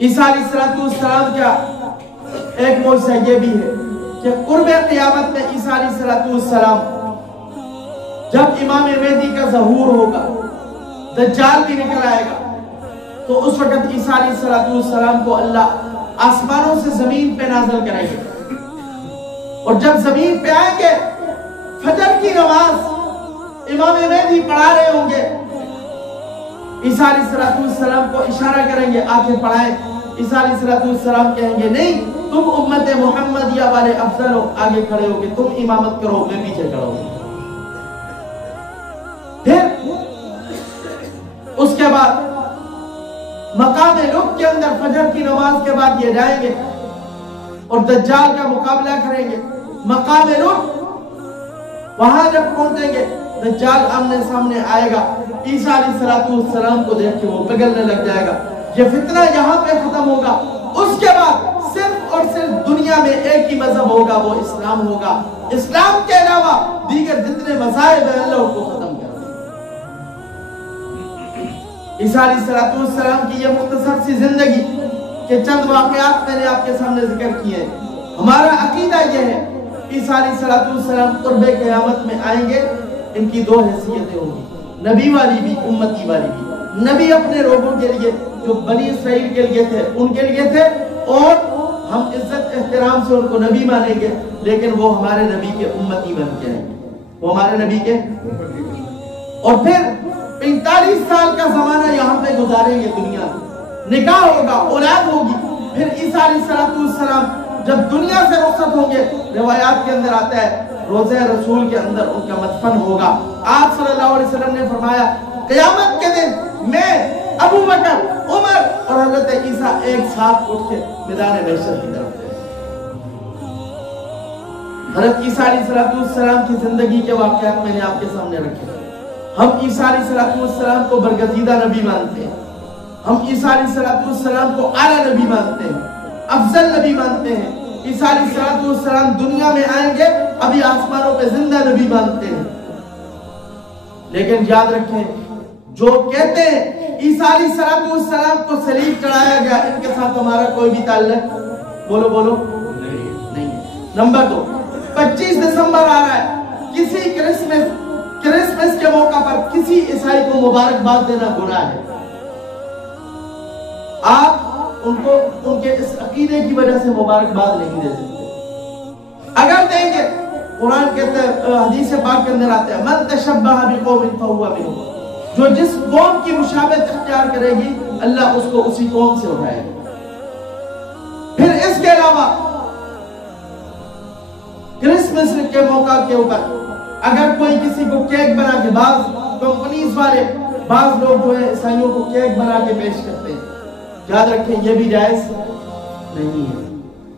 عیسیٰ علیہ السلام کا ایک معجزہ یہ بھی ہے کہ قرب قیامت میں عیسیٰ علیہ السلام جب امام مہدی کا ظہور ہوگا، دجال بھی نکل آئے گا، تو اس وقت عیسیٰ علیہ السلام کو اللہ آسمانوں سے زمین پہ نازل کریں گے، اور جب زمین پہ آئیں گے فجر کی نماز امام مہدی پڑھا رہے ہوں گے، عیسیٰ علیہ السلام کو اشارہ کریں گے آ کے پڑھائیں، عیسیٰ علیہ السلام کہیں گے نہیں تم امت محمدیہ والے افضل ہو، آگے کھڑے ہو گے، تم امامت کرو، میں پیچھے کھڑا ہوں۔ پھر اس کے بعد مقام رخ کے اندر فجر کی نماز کے بعد یہ جائیں گے اور دجال کا مقابلہ کریں گے۔ مقام رخ وہاں جب پہنچیں گے دجال آمنے سامنے آئے گا، عیسیٰ علیہ السلام کو دیکھ کے وہ پگھلنے لگ جائے گا، یہ فتنہ یہاں پہ ختم ہوگا۔ اس کے بعد صرف اور صرف دنیا میں ایک ہی مذہب ہوگا، وہ اسلام ہوگا، اسلام کے علاوہ دیگر جتنے مذاہب ہیں اللہ ان کو ختم کر دے۔ عیسیٰ علیہ السلام کی یہ مختصر سی زندگی کے چند واقعات میں نے آپ کے سامنے ذکر کیے۔ ہمارا عقیدہ یہ ہے عیسیٰ علیہ السلام قرب قیامت میں آئیں گے، ان کی دو حیثیتیں ہوں گی، نبی والی بھی امتی والی بھی۔ نبی اپنے لوگوں کے لیے جو بنی اسرائیل کے لیے تھے ان کے لیے تھے، اور ہم عزت احترام سے ان کو نبی مانیں گے، لیکن وہ ہمارے نبی کے امتی بن کے آئیں گے، وہ ہمارے نبی کے۔ اور پھر 45 سال کا زمانہ یہاں پہ گزاریں گے دنیا میں، نکاح ہوگا، اولاد ہوگی، پھر عیسیٰ علیہ السلام جب دنیا سے رخصت ہوں گے، روایات کے اندر آتا ہے روضہ رسول کے اندر ان کا مدفن ہوگا۔ آپ صلی اللہ علیہ وسلم نے فرمایا قیامت کے دن میں، ابو بکر، عمر اور حضرت عیسیٰ ایک ساتھ اٹھ کے میدان محشر کی طرف گئے۔ حضرت عیسیٰ علیہ السلام کی زندگی کے واقعات میں نے آپ کے سامنے رکھے۔ ہم عیسیٰ علیہ السلام کو برگزیدہ نبی مانتے ہیں، ہم عیسیٰ علیہ السلام کو اعلیٰ نبی مانتے ہیں، افضل نبی مانتے ہیں۔ عیسیٰ علیہ السلام دنیا میں آئیں گے، ابھی آسمانوں پہ زندہ نبی مانتے ہیں۔ لیکن یاد رکھیں جو کہتے ہیں عیسیٰ علیہ السلام کو صلیب چڑھایا گیا، ان کے ساتھ ہمارا کوئی بھی تعلق بولو نہیں۔ نمبر 2، 25 دسمبر آ رہا ہے، کسی کرسمس کے موقع پر کسی عیسائی کو مبارکباد دینا گناہ ہے۔ آپ ان کو ان کے اس عقیدے کی وجہ سے مبارکباد نہیں دے سکتے۔ اگر دیں گے، قرآن کہتا ہے، حدیث پاک کے اندر آتا ہے من تشبہ بقوم فہو منہم، جو جس قوم کی مشابہت اختیار کرے گی اللہ اس کو اسی قوم سے اٹھائے گا۔ پھر اس کے علاوہ کرسمس کے موقع کے اوپر اگر کوئی کسی کو کیک بنا کے، بعض کمپنیز والے، بعض لوگ جو ہے عیسائیوں کو کیک بنا کے پیش کرتے ہیں، یاد رکھیں یہ بھی جائز نہیں ہے،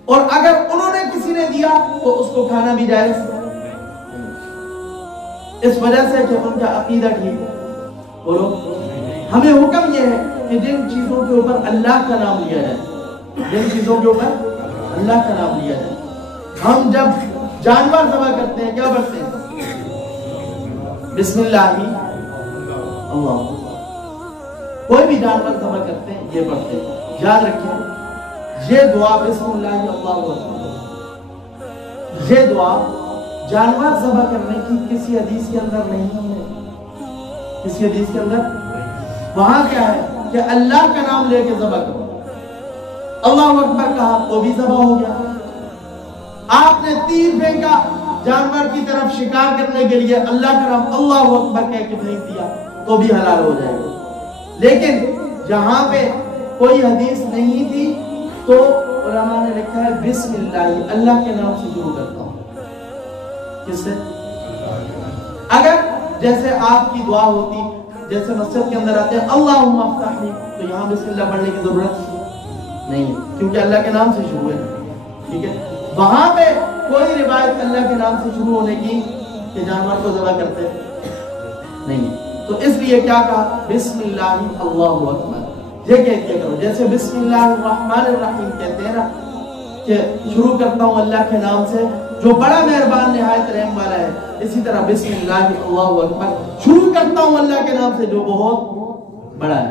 اور اگر انہوں نے کسی نے دیا تو اس کو کھانا بھی جائز نہیں، اس وجہ سے کہ ان کا عقیدہ ٹھیک ہے۔ بولو، ہمیں حکم یہ ہے کہ جن چیزوں کے اوپر اللہ کا نام لیا جائے، جن چیزوں کے اوپر اللہ کا نام لیا جائے۔ ہم جب جانور ذبح کرتے ہیں کیا پڑھتے ہیں؟ بسم اللہ اللہ، کوئی بھی جانور ذبح کرتے ہیں یہ پڑھتے ہیں۔ یاد رکھیں یہ دعا بسم اللہ اللہ اکبر، یہ دعا جانور ذبح کرنے کی کسی حدیث کے اندر نہیں ہے، کسی حدیث کے اندر۔ وہاں کیا ہے کہ اللہ کا نام لے کے ذبح کرو، اللہ اکبر کہا تو بھی ذبح ہو گیا۔ آپ نے تیر پھینکا جانور کی طرف شکار کرنے کے لیے، اللہ کا نام اللہ اکبر کہہ کے پھینک دیا تو بھی حلال ہو جائے گا۔ لیکن جہاں پہ کوئی حدیث نہیں تھی تو علماء نے لکھا ہے بسم اللہ، اللہ کے نام سے شروع کرتا ہوں۔ کس سے؟ اگر جیسے آپ کی دعا ہوتی، جیسے مسجد کے اندر آتے ہیں اللہم افتح لی، تو یہاں بسم اللہ پڑھنے کی ضرورت نہیں، کیونکہ اللہ کے نام سے شروع ہے، ٹھیک ہے۔ وہاں پہ کوئی روایت اللہ کے نام سے شروع ہونے کی کہ جانور کو ذبح کرتے نہیں، تو اس لیے کیا کہا بسم اللہ اللہ اکبر، یہ کہتے کرو۔ جیسے بسم اللہ الرحمن الرحیم کہتے ہیں نا کہ شروع کرتا ہوں اللہ کے نام سے جو بڑا مہربان نہایت رحم والا ہے، اسی طرح بسم اللہ اللہ اکبر شروع کرتا ہوں اللہ کے نام سے جو بہت بڑا ہے۔